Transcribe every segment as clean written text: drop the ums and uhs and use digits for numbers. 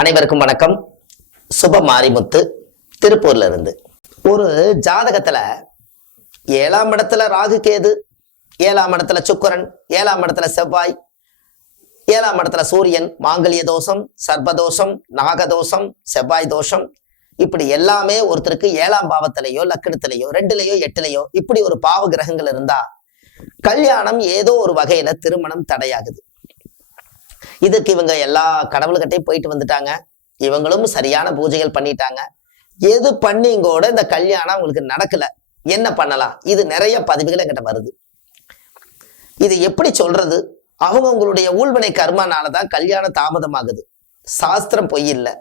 அனைவருக்கும் வணக்கம். சுப மாரிமுத்து, திருப்பூர்ல இருந்து. ஒரு ஜாதகத்துல 7ஆம் இடத்துல ராகு கேது, 7ஆம் இடத்துல சுக்கிரன், 7ஆம் இடத்துல செவ்வாய், 7ஆம் இடத்துல சூரியன், மாங்கல்ய தோஷம், சர்ப்பதோஷம், நாகதோஷம், செவ்வாய் தோஷம், இப்படி எல்லாமே ஒருத்தருக்கு 7ஆம் பாவத்திலேயோ லக்கணத்திலேயோ 2லயோ 8லயோ இப்படி ஒரு பாவ கிரகங்கள் இருந்தா கல்யாணம் ஏதோ ஒரு வகையில திருமணம் தடையாகுது. இதுக்கு இவங்க எல்லா கடவுள்கிட்டையும் போயிட்டு வந்துட்டாங்க, இவங்களும் சரியான பூஜைகள் பண்ணிட்டாங்க, எது பண்ணிங்கூட இந்த கல்யாணம் அவங்களுக்கு நடக்கல. என்ன பண்ணலாம்? இது நிறைய பதிவுகள் என்கிட்ட வருது. இது எப்படி சொல்றது? அவங்களுடைய ஊழ்வினை கர்மானாலதான் கல்யாணம் தாமதமாகுது. சாஸ்திரம் பொய் இல்லை,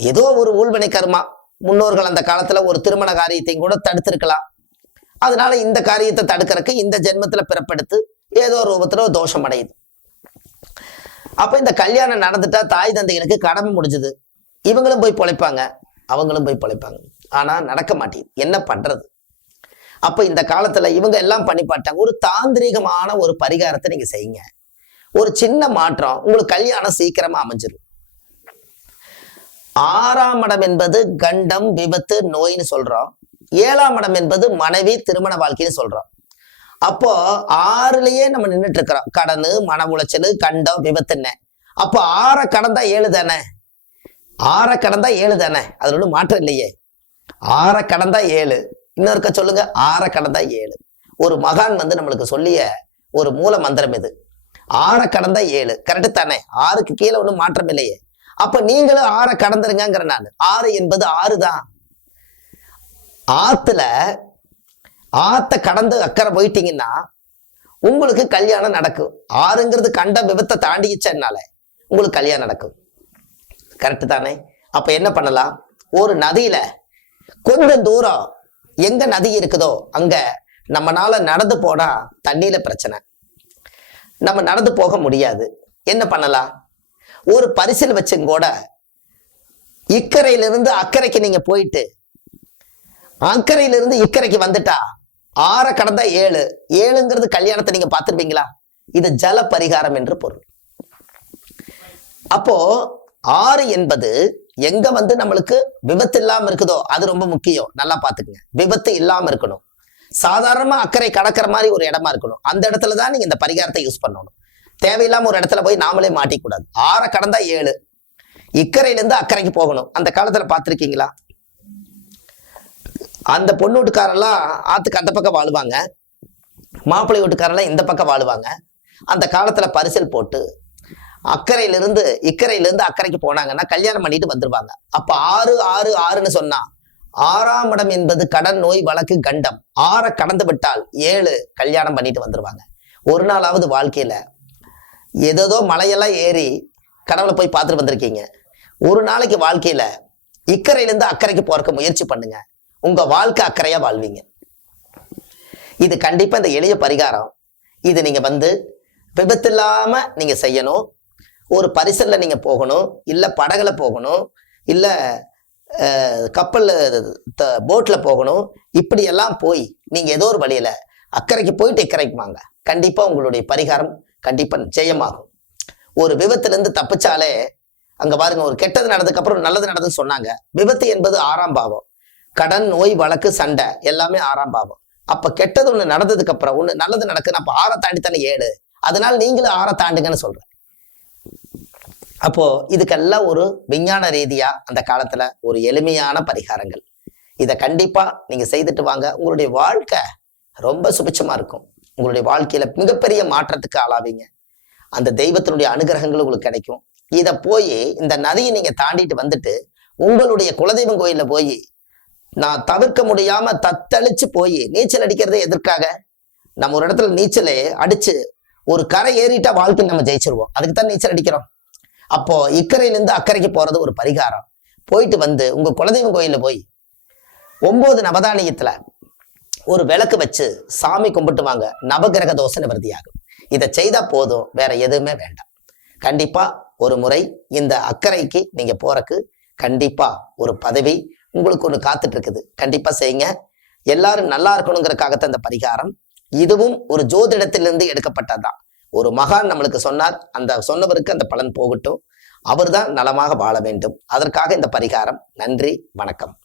ஏதோ ஒரு ஊழ்வினை கர்மா. முன்னோர்கள் அந்த காலத்துல ஒரு திருமண காரியத்தையும் கூட தடுத்திருக்கலாம். அதனால இந்த காரியத்தை தடுக்கிறதுக்கு இந்த ஜென்மத்துல பிறப்பெடுத்து ஏதோ ஒரு ரூபத்துல தோஷம் அடையுது. அப்ப இந்த கல்யாணம் நடந்துட்டா தாய் தந்தைகளுக்கு கடமை முடிஞ்சது, இவங்களும் போய் பொழைப்பாங்க, அவங்களும் போய் பொழைப்பாங்க. ஆனா நடக்க மாட்டேங்குது. என்ன பண்றது? அப்ப இந்த காலத்துல இவங்க எல்லாம் பண்ணி பார்த்தாங்க. ஒரு தாந்திரிகமான ஒரு பரிகாரத்தை நீங்க செய்யுங்க. ஒரு சின்ன மாற்றம், உங்களுக்கு கல்யாணம் சீக்கிரமா அமைஞ்சிடும். 6ஆம் இடம் என்பது கண்டம், விபத்து, நோய்னு சொல்றோம். 7ஆம் இடம் என்பது மனைவி, திருமண வாழ்க்கைன்னு சொல்றோம். அப்போ 6லயே நம்ம நின்றுட்டு இருக்கிறோம். கடனு, மன உளைச்சல், கண்டம், விபத்துன்னு. அப்போ 6 கடந்தா 7 தானே. 6 கடந்தா 7 தானே, அதுல ஒன்றும் மாற்றம் இல்லையே. 6 கடந்தா 7. இன்னொருக்க சொல்லுங்க, 6 கடந்தா 7. ஒரு மகான் நம்மளுக்கு சொல்லிய ஒரு மூல மந்திரம் இது. 6 கடந்தா 7 கரெக்டு தானே. 6க்கு கீழே ஒன்றும் மாற்றம் இல்லையே. அப்ப நீங்களும் 6 கடந்துருங்கிற நான். 6 என்பது 6 தான். ஆத்த கடந்து அக்கறை போயிட்டீங்கன்னா உங்களுக்கு கல்யாணம் நடக்கும். 6ங்கிறது கண்ட விபத்தை தாண்டிச்சனால உங்களுக்கு கல்யாணம் நடக்கும். கரெக்டு தானே. அப்ப என்ன பண்ணலாம்? ஒரு நதியில கொஞ்சம் தூரம் எங்க நதி இருக்குதோ அங்க நம்மனால நடந்து போனா தண்ணியில பிரச்சனை, நம்ம நடந்து போக முடியாது. என்ன பண்ணலாம்? ஒரு பரிசில் வச்சுங்கூட இக்கரையிலிருந்து அக்கறைக்கு நீங்க போயிட்டு அக்கறையிலிருந்து இக்கரைக்கு வந்துட்டா 6 கடந்தா 7. 7ங்கிறது கல்யாணத்தை நீங்க பார்த்திருப்பீங்களா? இது ஜல பரிகாரம் என்று பொருள். அப்போ 6 என்பது எங்க நம்மளுக்கு விபத்து இல்லாம இருக்குதோ அது ரொம்ப முக்கியம். நல்லா பாத்துக்குங்க. விபத்து இல்லாம இருக்கணும். சாதாரணமா அக்கறை கடக்கிற மாதிரி ஒரு இடமா இருக்கணும். அந்த இடத்துலதான் நீங்க இந்த பரிகாரத்தை யூஸ் பண்ணணும். தேவையில்லாம ஒரு இடத்துல போய் நாமளே மாட்டிக்கூடாது. 6 கடந்தா 7, இக்கரையிலிருந்து அக்கறைக்கு போகணும். அந்த காலத்துல பார்த்திருக்கீங்களா? அந்த பொண்ணு வீட்டுக்காரெல்லாம் ஆத்துக்கு அந்த பக்கம் வாழுவாங்க, மாப்பிள்ளை வீட்டுக்காரெல்லாம் இந்த பக்கம் வாழுவாங்க. அந்த காலத்துல பரிசல் போட்டு இக்கரையிலிருந்து அக்கறைக்கு போனாங்கன்னா கல்யாணம் பண்ணிட்டு வந்துருவாங்க. அப்ப 6 6 6ன்னு சொன்னா 6ஆம் இடம் என்பது கடன், நோய், வழக்கு, கண்டம். 6 கடந்து விட்டால் 7 கல்யாணம் பண்ணிட்டு வந்துருவாங்க. ஒரு நாளாவது வாழ்க்கையில ஏதோ மலையெல்லாம் ஏறி கடவுளை போய் பார்த்துட்டு வந்திருக்கீங்க. ஒரு நாளைக்கு வாழ்க்கையில இக்கரையிலிருந்து அக்கறைக்கு போறதுக்கு முயற்சி பண்ணுங்க. உங்க வாழ்க்கை அக்கறையா வாழ்வீங்க. இது கண்டிப்பா இந்த எளிய பரிகாரம். இது நீங்க விபத்து இல்லாம நீங்க செய்யணும். ஒரு பரிசல்ல நீங்க போகணும், இல்ல படகுல போகணும், இல்ல கப்பல்ல போட்ல போகணும். இப்படி எல்லாம் போய் நீங்க ஏதோ ஒரு வழியில அக்கறைக்கு போயிட்டு இக்கரைக்கு வாங்க. கண்டிப்பா உங்களுடைய பரிகாரம் கண்டிப்பா ஜெயமாகும். ஒரு விபத்துல இருந்து தப்பிச்சாலே அங்க பாருங்க, ஒரு கெட்டது நடந்ததுக்கு அப்புறம் நல்லது நடந்ததுன்னு சொன்னாங்க. விபத்து என்பது 6ஆம் பாவம். கடன், நோய், வழக்கு, சண்டை எல்லாமே 6ஆம் பாவம். அப்ப கெட்டது ஒண்ணு நடந்ததுக்கு அப்புறம் ஒண்ணு நல்லது நடக்குன்னு. அப்ப 6 தாண்டி தானே 7. அதனால நீங்களும் 6 தாண்டுங்கன்னு சொல்றேன். அப்போ இதுக்கெல்லாம் ஒரு விஞ்ஞான ரீதியா அந்த காலத்துல ஒரு எளிமையான பரிகாரங்கள். இதை கண்டிப்பா நீங்க செய்துட்டு வாங்க. உங்களுடைய வாழ்க்கை ரொம்ப சுபிட்சமா இருக்கும். உங்களுடைய வாழ்க்கையில மிகப்பெரிய மாற்றத்துக்கு ஆளாவீங்க. அந்த தெய்வத்தினுடைய அனுகிரகங்கள் உங்களுக்கு கிடைக்கும். இதை போய் இந்த நதியை நீங்க தாண்டிட்டு வந்துட்டு உங்களுடைய குலதெய்வம் கோயில்ல போய் நான் தவிர்க்க முடியாம தத்தளிச்சு போய் நீச்சல் அடிக்கிறதே எதற்காக? நம்ம ஒரு இடத்துல நீச்சலே அடிச்சு ஒரு கரை ஏறிட்டா வாழ்க்கையில் நம்ம ஜெயிச்சிருவோம். அதுக்கு தான் நீச்சல் அடிக்கிறோம். அப்போ இக்கரையிலிருந்து அக்கறைக்கு போறது ஒரு பரிகாரம். போயிட்டு உங்க குலதெய்வம் கோயில்ல போய் 9 நவதானியத்துல ஒரு விளக்கு வச்சு சாமி கும்பிட்டு வாங்க. நவகிரக தோஷ நிவர்த்தியாகும். இதை செய்தா போதும், வேற எதுவுமே வேண்டாம். கண்டிப்பா ஒரு முறை இந்த அக்கறைக்கு நீங்க போறக்கு கண்டிப்பா ஒரு பதவி உங்களுக்கு ஒண்ணு காத்துட்டு இருக்குது. கண்டிப்பா செய்யுங்க. எல்லாரும் நல்லா இருக்கணுங்கிறதுக்காகத்தான் இந்த பரிகாரம். இதுவும் ஒரு ஜோதிடத்திலிருந்து எடுக்கப்பட்டதுதான். ஒரு மகான் நம்மளுக்கு சொன்னார், அந்த சொன்னவருக்கு அந்த பலன் போகட்டும். அவர்தான் நலமாக வாழ வேண்டும். அதற்காக இந்த பரிகாரம். நன்றி, வணக்கம்.